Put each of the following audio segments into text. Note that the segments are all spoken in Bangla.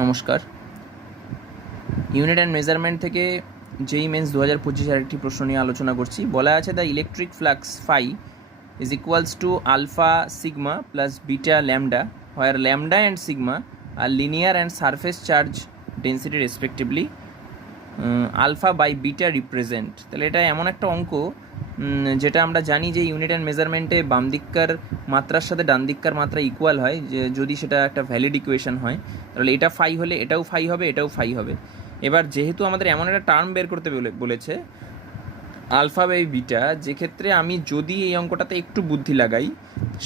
নমস্কার। ইউনিট অ্যান্ড মেজারমেন্ট থেকে যেই মেন্স 2025 একটি প্রশ্ন নিয়ে আলোচনা করছি। বলা আছে the electric flux phi is equals to alpha sigma plus beta lambda, where lambda and sigma are linear and surface charge density respectively, alpha by beta represent. তাহলে এটা এমন একটা অঙ্ক যেটা আমরা জানি যে ইউনিট অ্যান্ড মেজারমেন্টে বাম দিককার মাত্রার সাথে ডান দিককার মাত্রা ইকুয়াল হয়, যে যদি সেটা একটা ভ্যালিড ইকুয়েশন হয় তাহলে এটা ফাই হলে এটাও ফাই হবে, এটাও ফাই হবে। এবার যেহেতু আমাদের এমন একটা টার্ম বের করতে বলেছে আলফা বাই বিটা, যে ক্ষেত্রে আমি যদি এই অঙ্কটাতে একটু বুদ্ধি লাগাই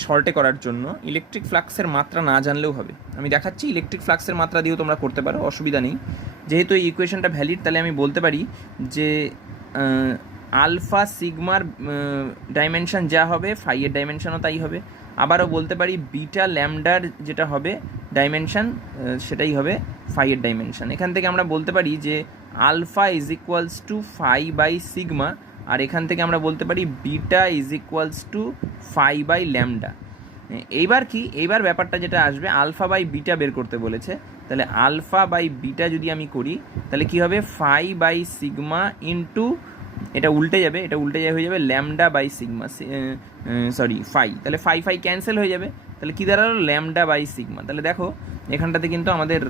শর্টে করার জন্য, ইলেকট্রিক ফ্লাক্সের মাত্রা না জানলেও হবে। আমি দেখাচ্ছি ইলেকট্রিক ফ্লাক্সের মাত্রা দিয়েও তোমরা করতে পারো, অসুবিধা নেই। যেহেতু এই ইকুয়েশনটা ভ্যালিড তাহলে আমি বলতে পারি যে আলফা সিগমার ডাইমেনশন যা হবে ফাইয়ের ডাইমেনশনও তাই হবে। আবারও বলতে পারি বিটা ল্যামডার যেটা হবে ডাইমেনশন সেটাই হবে ফাইয়ের ডাইমেনশন। এখান থেকে আমরা বলতে পারি যে alpha is equals to phi by sigma, আর এখান থেকে আমরা বলতে পারি beta is equals to phi by lambda. এইবার কি, এইবার ব্যাপারটা যেটা আসবে আলফা বাই বিটা বের করতে বলেছে, তাহলে আলফা বাই বিটা যদি আমি করি তাহলে কি হবে ফাই বাই সিগমা ইন্টু, এটা উল্টে যাবে, এটা উল্টে যাবে হয়ে যাবে lambda by sigma, sorry phi, তাহলে ফাই ফাই ক্যান্সেল হয়ে যাবে। তাহলে কী দাঁড়ালো ল্যামডা বাই সিগমা। তাহলে দেখো এখানটাতে কিন্তু আমাদের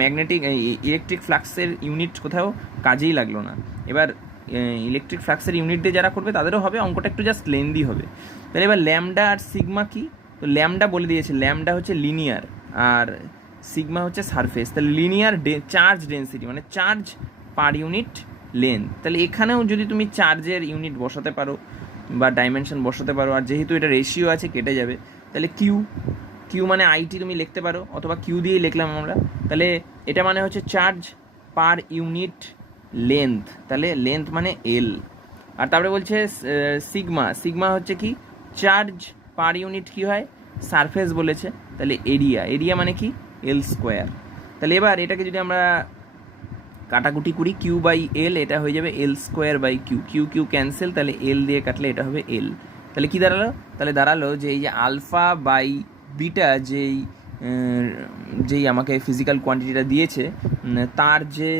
ম্যাগনেটিক ইলেকট্রিক ফ্লাক্সের ইউনিট কোথাও কাজেই লাগলো না। এবার ইলেকট্রিক ফ্লাক্সের ইউনিট দিয়ে যারা করবে তাদেরও হবে, অঙ্কটা একটু জাস্ট লেন্দি হবে। তাহলে এবার ল্যামডা আর সিগমা কি, তো ল্যামডা বলে দিয়েছে, ল্যামডা হচ্ছে লিনিয়ার আর সিগমা হচ্ছে সারফেস। তাহলে লিনিয়ার চার্জ ডেন্সিটি মানে চার্জ পার ইউনিট লেন্থ। তাহলে এখানেও যদি তুমি চার্জের ইউনিট বসাতে পারো বা ডাইমেনশন বসাতে পারো, আর যেহেতু এটা রেশিও আছে কেটে যাবে, তাহলে কিউ মানে আইটি তুমি লিখতে পারো, অথবা কিউ দিয়েই লিখলাম আমরা। তাহলে এটা মানে হচ্ছে চার্জ পার ইউনিট লেন্থ, তাহলে লেন্থ মানে এল। আর তারপরে বলছে সিগমা হচ্ছে কি চার্জ পার ইউনিট কি হয় সারফেস বলেছে, তাহলে এরিয়া মানে কি এল স্কোয়ার। তাহলে এবার এটাকে যদি আমরা কাটাকুটি করি কিউ বাই এল, এটা হয়ে যাবে এল স্কোয়ার বাই কিউ ক্যান্সেল, তাহলে এল দিয়ে কাটলে এটা হবে এল। তাহলে কি দাঁড়ালো, তাহলে দাঁড়ালো যে এই যে আলফা বাই বিটা যেই আমাকে ফিজিক্যাল কোয়ান্টিটিটা দিয়েছে তার যে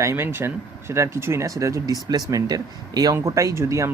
ডাইমেনশন সেটা আর কিছুই না, সেটা হচ্ছে ডিসপ্লেসমেন্টের। এই অঙ্কটাই যদি আমরা